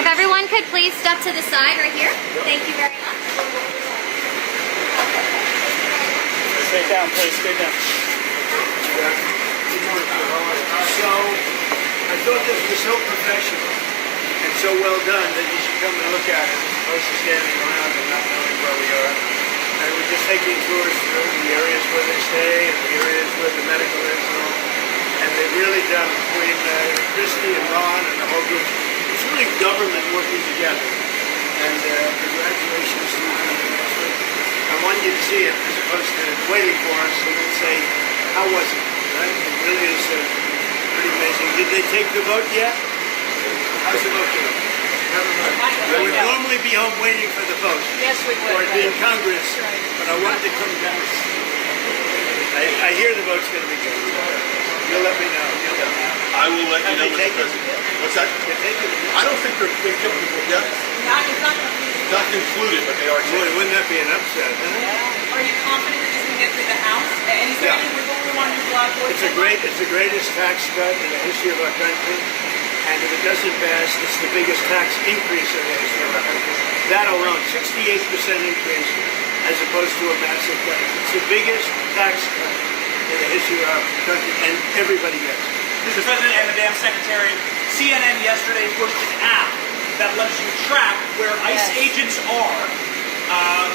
If everyone could please step to the side right here. Thank you very much. Stay down, please. Stay down. So, I thought this was so professional and so well done that you should come and look at it as opposed to standing around and not knowing where we are. And we're just taking tours through the areas where they stay and the areas where the medical is and all. And they've really done, between Christy and Ron and the whole group, it's really government working together. And congratulations to you last week. I want you to see it as opposed to waiting for us and then say, how was it? Right? It really is pretty amazing. Did they take the vote yet? How's the vote doing? I would normally be home waiting for the vote. Yes, we would. Or be in Congress, but I wanted to come down. I hear the vote's going to be good. You'll let me know. I will let you know. What's that? I don't think they're capable yet. Not concluded, but they are. Boy, wouldn't that be an upset? Huh? Yeah. Are you confident that this can get through the House? And is there any wiggle room on your block? It's the greatest tax cut in the history of our country. And if it doesn't pass, it's the biggest tax increase in the history of our country. That alone, 68% increase as opposed to a massive cut. It's the biggest tax cut in the history of our country, and everybody gets it. Mr. President and Madam Secretary, CNN yesterday pushed an app that lets you track where ICE agents are.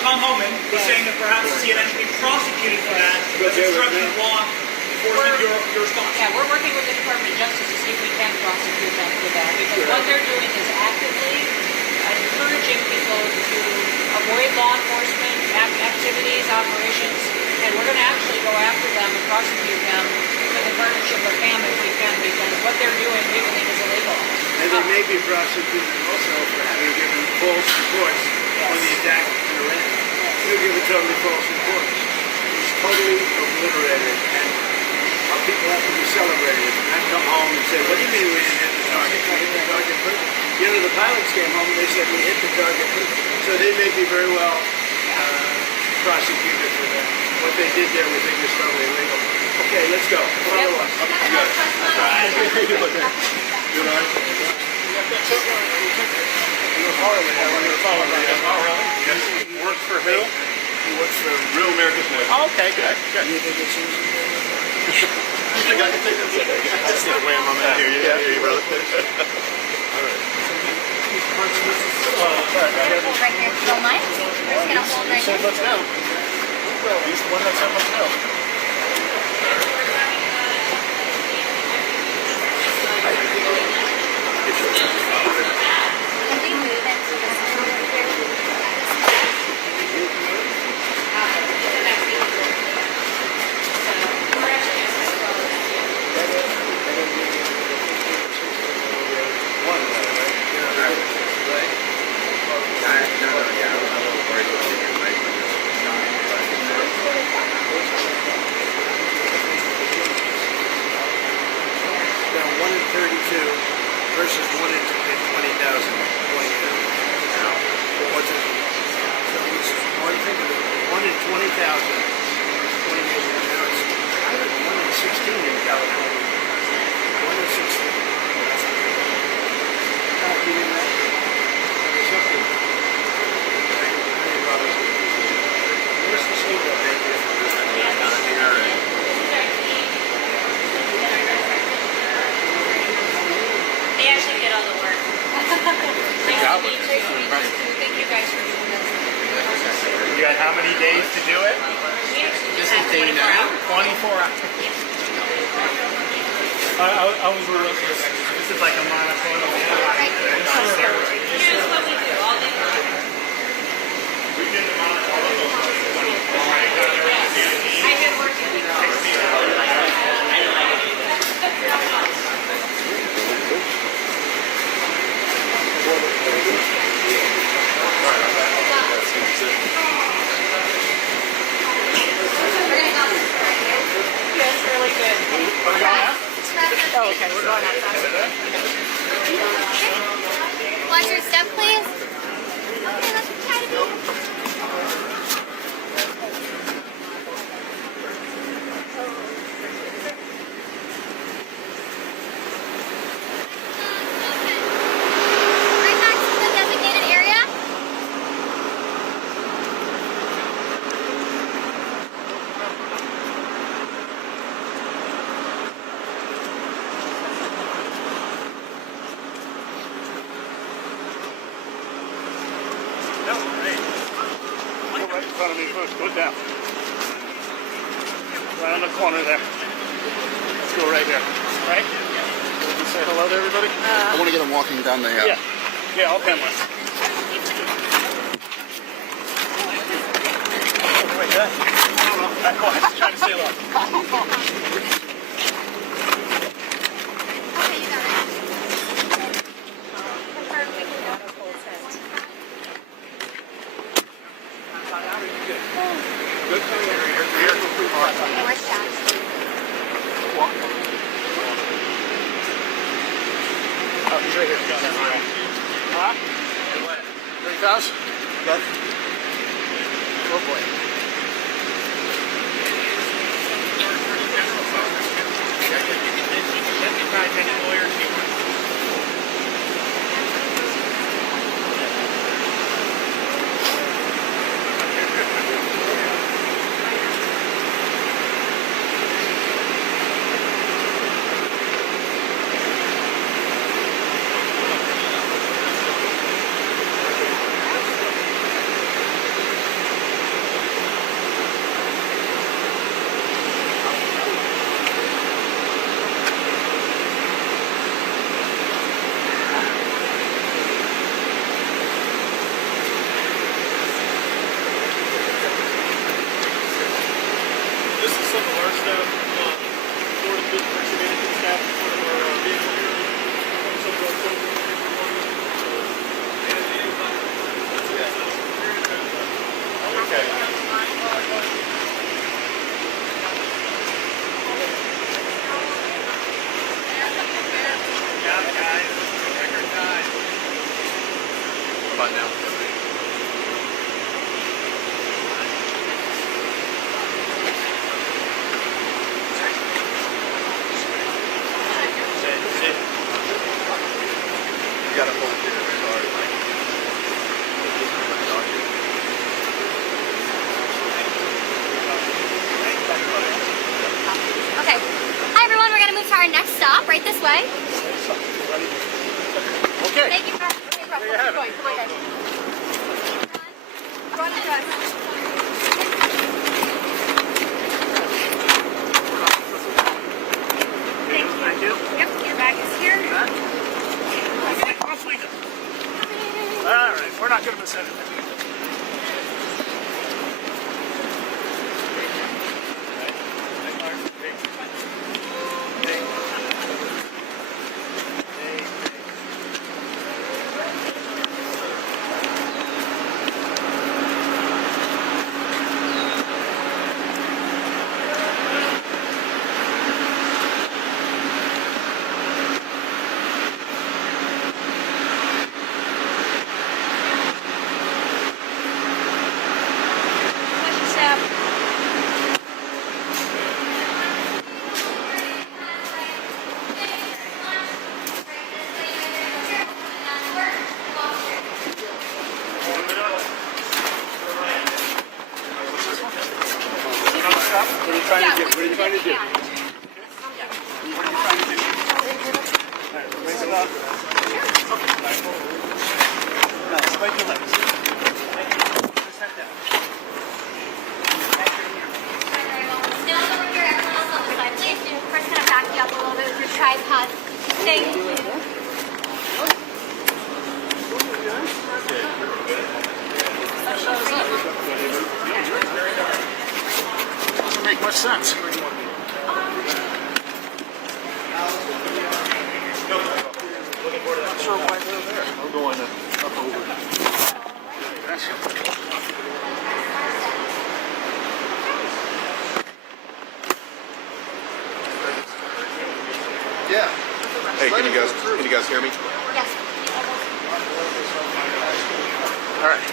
Tom Homan was saying that perhaps CNN should be prosecuted for that as obstruction of law enforcement. Your response? Yeah, we're working with the Department of Justice to see if we can prosecute them for that, because what they're doing is actively encouraging people to avoid law enforcement activities, operations, and we're going to actually go after them and prosecute them for the partnership of FAM if we can, because what they're doing we believe is illegal. And they may be prosecuted also for having given false reports on the attack in Iran. They're given totally false reports. It's totally obliterated, and our people have to be celebrated. Not come home and say, what do you mean we didn't hit the target? We hit the target perfect. You know, the pilots came home and they said we hit the target perfect. So they may be very well prosecuted for that. What they did there we think is totally illegal. Okay, let's go. Follow us. Works for who? He works for Real America's News. Oh, okay, good. You think it's easy? You think I can take this? That's the way I'm at here. Yeah, here, brother. Right here, if you don't mind. We're just going to hold right here. Let's go. He's the one that said let's go. Can we move it to this one over here? Now 1 in 32 versus 1 in 20,000. What's it? So it's one thing of it. 1 in 20,000. 20 million. Now it's higher than 1 in 16 in California. 1 in 16. You didn't know? There's something. Hey, Robert. Where's the speaker? Thank you. They actually did all the work. Thank you guys for doing this. You got how many days to do it? This is day 9. 24 hours. I was this is like a monotone. Right here. Here's what we do all day long. Yes. I've been working with Yes, really good. Oh, okay. We're going outside. Watch your step, please. front of me first. Go down. Right on the corner there. Let's go right here. Right? Say hello to everybody. I want to get him walking down the Yeah. Yeah, I'll come with. Wait, that? I don't know. Back quiet. Trying to say hello. Okay, you got it. Confirm we can go. More shots. Oh, he's right here. Huh? 30,000? Yes. Oh boy. This is some of our staff, Florida Business Management staff, some of our vehicle here, some of our soldiers. What about now? You got to hold here. Sorry, Mike. Okay. Hi, everyone. We're going to move to our next stop right this way. Okay. Thank you, guys. Okay, bro. There you have it. Come on, guys. Run it, guys. Thank you. Yep, your bag is here. All right, we're not going to miss anything. What are you trying to do? What are you trying to do? What are you trying to do? All right, raise it up. No, spread your legs. Just head down. Still over here, everyone else on the side. Please do. First, kind of back you up a little bit with your tripod. Thank you. Doesn't make much sense. Not sure why they're there. I'll go in up over. Yeah. Hey, can you guys hear me? Yes. All right.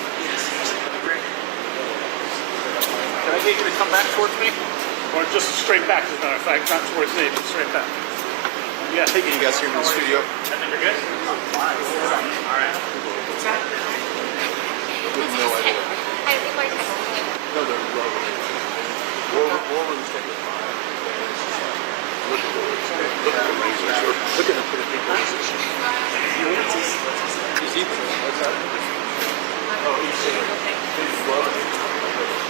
Can I get you to come back towards me? Or just straight back, as a matter of fact, not towards me, but straight back. Yeah. Hey, can you guys hear me in the studio? You're good? All right. No idea. I think we're No, they're rubber. War rooms take it fine. Look at the lasers. Look at them put it in position. You see them? What's that? Oh, he's rubber.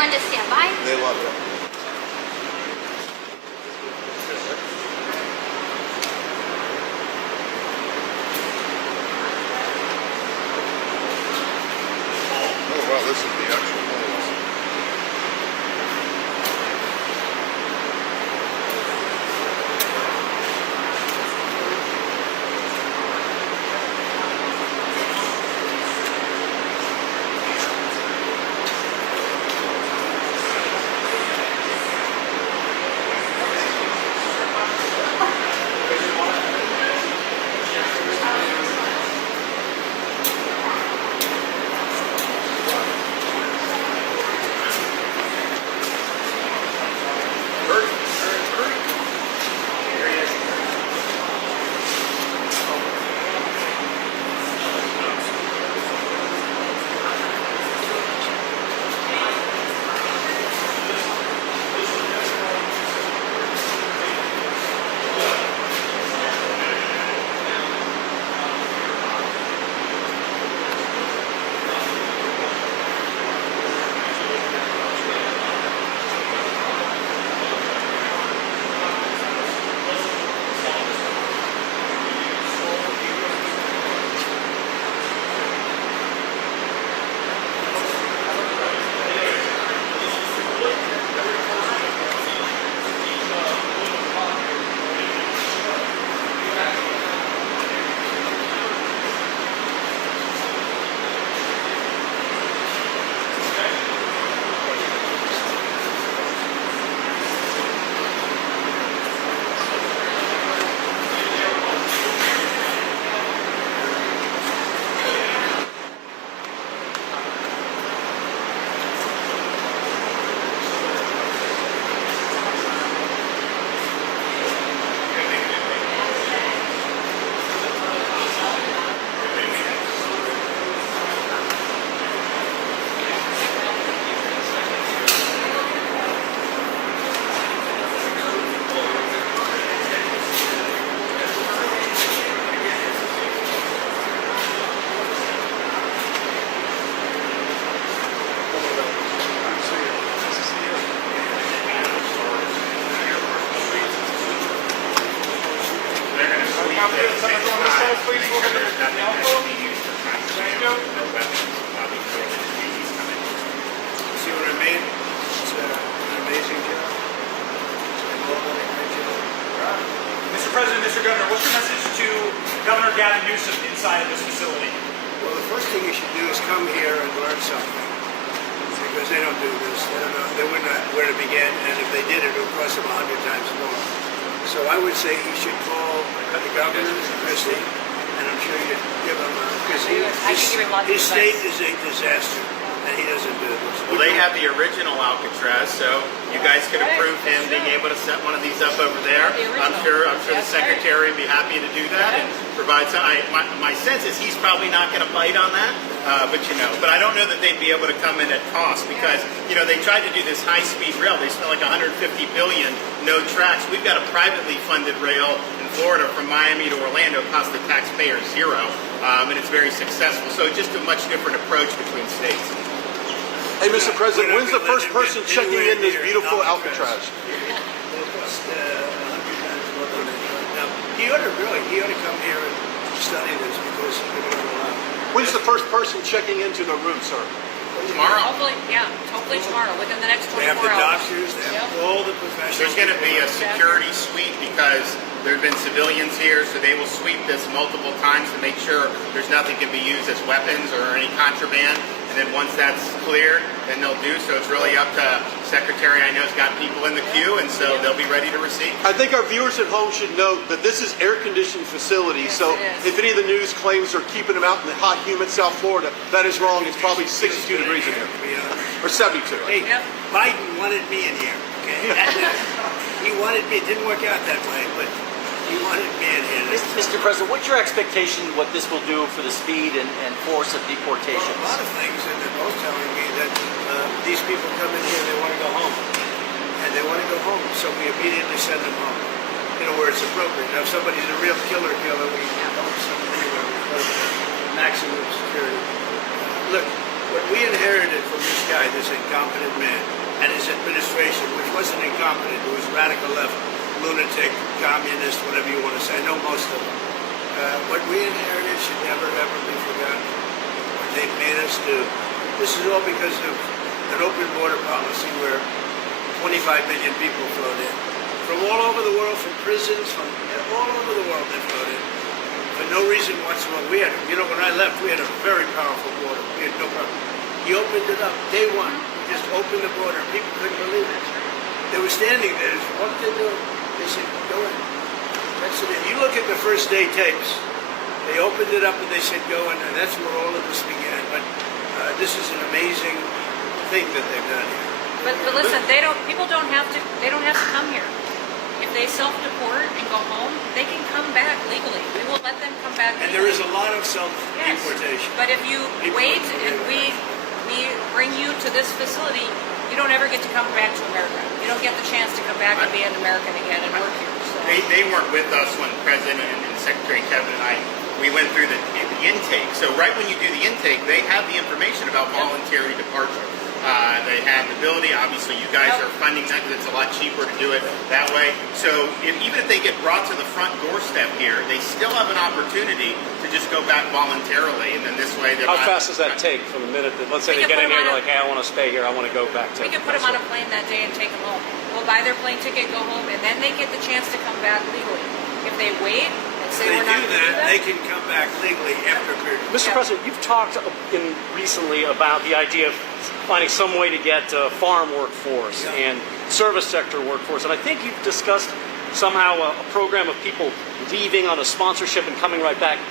everyone just stand by? They love it. Oh wow, this is the actual holes. See what I mean? It's an amazing job. Mr. President, Mr. Governor, what's your message to Governor Gavin Newsom inside of this facility? Well, the first thing you should do is come here and learn something. Because they don't do this. They don't know. They wouldn't know where to begin. And if they did, it would cost them 100 times more. So I would say he should call the governor, Christie, and I'm sure you'd give him because his state is a disaster, and he doesn't do this. Well, they have the original Alcatraz, so you guys could approve him being able to set one of these up over there. I'm sure the secretary would be happy to do that and provide some. My sense is he's probably not going to bite on that, but I don't know that they'd be able to come in at cost because they tried to do this high-speed rail. They spent like $150 billion, no tracks. We've got a privately funded rail in Florida from Miami to Orlando, cost the taxpayer $0, and it's very successful. So just a much different approach between states. Hey, Mr. President, when's the first person checking in this beautiful Alcatraz? It'll cost 100 times more than now. He ought to come here and study this because he's going to learn a lot. When's the first person checking into the room, sir? Tomorrow. Hopefully tomorrow, within the next 24 hours. They have the doctors, they have all the professionals. There's going to be a security sweep because there have been civilians here, so they will sweep this multiple times to make sure there's nothing can be used as weapons or any contraband. And then once that's cleared, then they'll do. So it's really up to Secretary. I know has got people in the queue, and so they'll be ready to receive. I think our viewers at home should note that this is air-conditioned facility, so if any of the news claims are keeping them out in the hot, humid South Florida, that is wrong. It's probably 62 degrees in here, or 72. Hey, Biden wanted me in here, okay? He wanted me. It didn't work out that way, but he wanted me in here. Mr. President, what's your expectation what this will do for the speed and force of deportations? Well, a lot of things, and they're both telling me that these people come in here, they want to go home. And they want to go home, so we immediately send them home, where it's appropriate. Now, if somebody's a real killer, we don't send them anywhere. We put them in maximum security. Look, what we inherited from this guy, this incompetent man, and his administration, which wasn't incompetent, it was radical left, lunatic, communist, whatever you want to say. I know most of them. What we inherited should never, ever be forgotten. What they've made us do. This is all because of an open border policy where 25 million people flowed in. From all over the world, from prisons, from all over the world they flowed in. For no reason whatsoever. We had, you know, when I left, we had a very powerful border. We had no problem. He opened it up. Day one, we just opened the border. People couldn't believe it. They were standing there. What did they do? They said, go in. That's it. You look at the first day tapes. They opened it up and they said, go in. And that's where all of this began. But this is an amazing thing that they've done here. But listen, people don't have to come here. If they self-deport and go home, they can come back legally. We will let them come back legally. And there is a lot of self-deportation. Yes. But if you wait and we bring you to this facility, you don't ever get to come back to America. You don't get the chance to come back and be an American again and work here. So. They weren't with us when President and Secretary Kevin and I, we went through the intake. So right when you do the intake, they have the information about voluntary departure. They have the ability, obviously you guys are funding that because it's a lot cheaper to do it that way. So even if they get brought to the front doorstep here, they still have an opportunity to just go back voluntarily, and then this way they're How fast does that take from the minute that, let's say they get in here, they're like, hey, I want to stay here, I want to go back to... We can put them on a plane that day and take them home. We'll buy their plane ticket, go home, and then they get the chance to come back legally. If they wait and say If we're they not do going to do that, that, they can come back legally after a period of Mr. President, you've talked recently about the idea of finding some way to get farm workforce and service sector workforce, and I think you've discussed somehow a program of people leaving on a sponsorship and coming right back.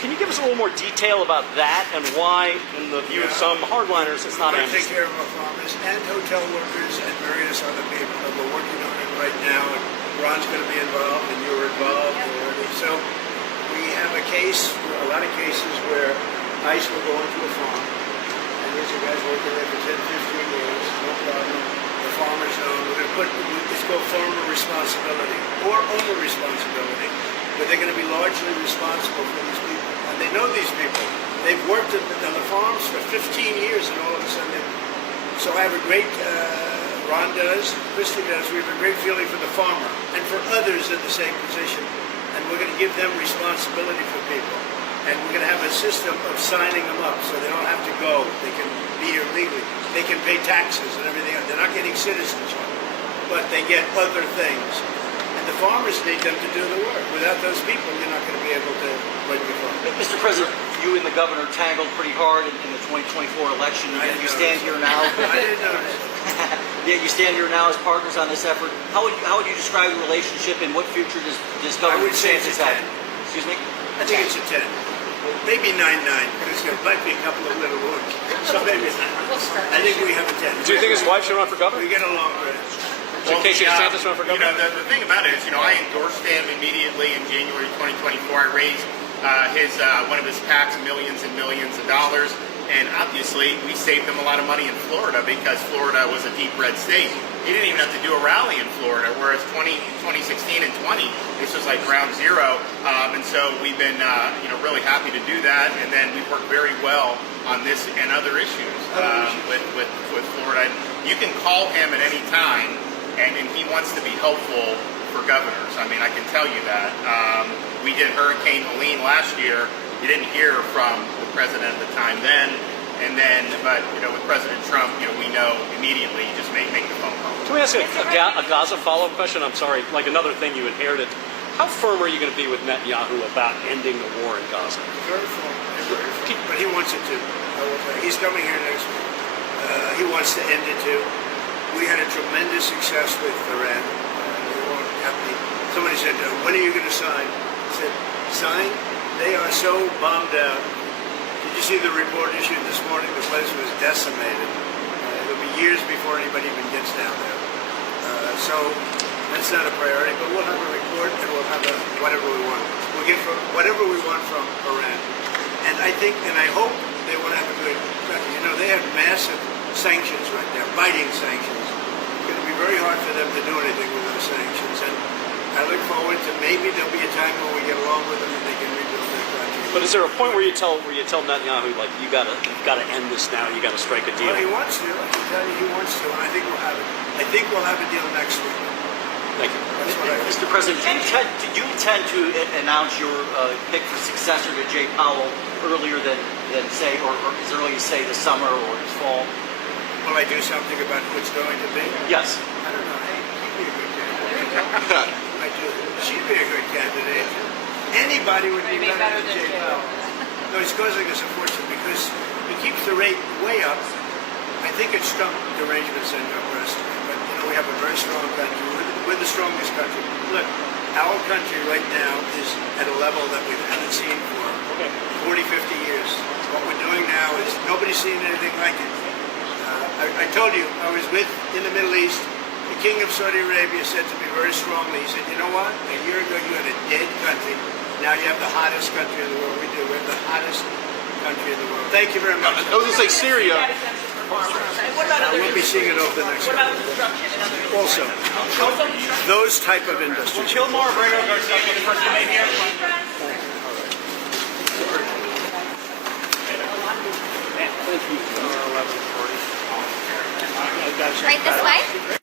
Can you give us a little more detail about that and why, in the view of some hardliners, it's not We're going to take amnesty? care of our farmers and hotel workers and various other people, and we're working on it right now, and Ron's going to be involved, and you're involved already. So we have a case, a lot of cases where ICE will go into a farm, and these are guys working there for 10, 15 years, no problem. The farmers know. We're going to put, it's called farmer responsibility or owner responsibility, but they're going to be largely responsible for these people. And they know these people. They've worked on the farms for 15 years, and all of a sudden so I have a great, Ron does, Christy does, we have a great feeling for the farmer and for others in the same position. And we're going to give them responsibility for people. And we're going to have a system of signing them up so they don't have to go. They can be here legally. They can pay taxes and everything. They're not getting citizenship, but they get other things. And the farmers need them to do the work. Without those people, you're not going to be able to run your farm. Mr. President, you and the governor tangled pretty hard in the 2024 election. You stand here now. I didn't notice. Yeah, you stand here now as partners on this effort. How would you describe your relationship, and what future does Governor I would say it's a DeSantis have? 10. Excuse me? I think it's a 10. Maybe 9-9, because there might be a couple of little ones. So maybe it's 9. we'll start. I think we have a 10. Do you think his wife should run for governor? We get along great. Should Casey DeSantis run for governor? The thing about it is, I endorsed him immediately in January 2024. I raised one of his PACs millions and millions of dollars, and obviously we saved him a lot of money in Florida because Florida was a deep red state. He didn't even have to do a rally in Florida, whereas 2016 and 20, this was like ground zero, and so we've been really happy to do that, and then we've worked very well on this and other issues with Florida. And you can call him at any time, and he wants to be helpful for governors. I mean, I can tell you that. We did Hurricane Helene last year. You didn't hear from the president at the time then, but with President Trump, we know immediately. You just make the phone call. Can we ask a Gaza follow-up question? I'm sorry, like another thing you inherited. How firm are you going to be with Netanyahu about ending the war in Gaza? Very firm. But he wants it to. He's coming here next week. He wants to end it too. We had a tremendous success with Iran. Somebody said, when are you going to sign? I said, sign? They are so bombed out. Did you see the report issued this morning? The place was decimated. It'll be years before anybody even gets down there. So that's not a priority, but we'll have a report and we'll have whatever we want. We'll get whatever we want from Iran. And I think, and I hope they want to have a good, they have massive sanctions right now, biting sanctions. It's going to be very hard for them to do anything with those sanctions. And I look forward to maybe there'll be a time when we get along with them and they can rebuild their country. But is there a point where you tell Netanyahu, like, you've got to end this now, you got to strike a deal? Well, he wants to. I can tell you he wants to, and I think we'll have it. I think we'll have a deal next week. Thank you. That's what I think. Mr. President, do you intend to announce your pick for successor to Jay Powell earlier than say, or as early as say the summer or this fall? Will I do something about who it's going to be? Yes. I don't know. Hey, she'd be a good candidate. I do. She'd be a good candidate. Anybody would be better than Jay Powell. No, he's causing us a fortune because he keeps the rate way up. I think it's Trump derangements and oppressed. But, you know, we have a very strong country. We're the strongest country. Look, our country right now is at a level that we haven't seen for 40, 50 years. What we're doing now is nobody's seen anything like it. I told you, I was in the Middle East. The King of Saudi Arabia said to me very strongly, he said, you know what? A year ago you had a dead country. Now you have the hottest country in the world. We do. We have the hottest country in the world. Thank you very much. I was going to say Syria. We'll be seeing it over the next year. Also, those type of industries. Kill more Brego Garcia, the first debate here. Right this way?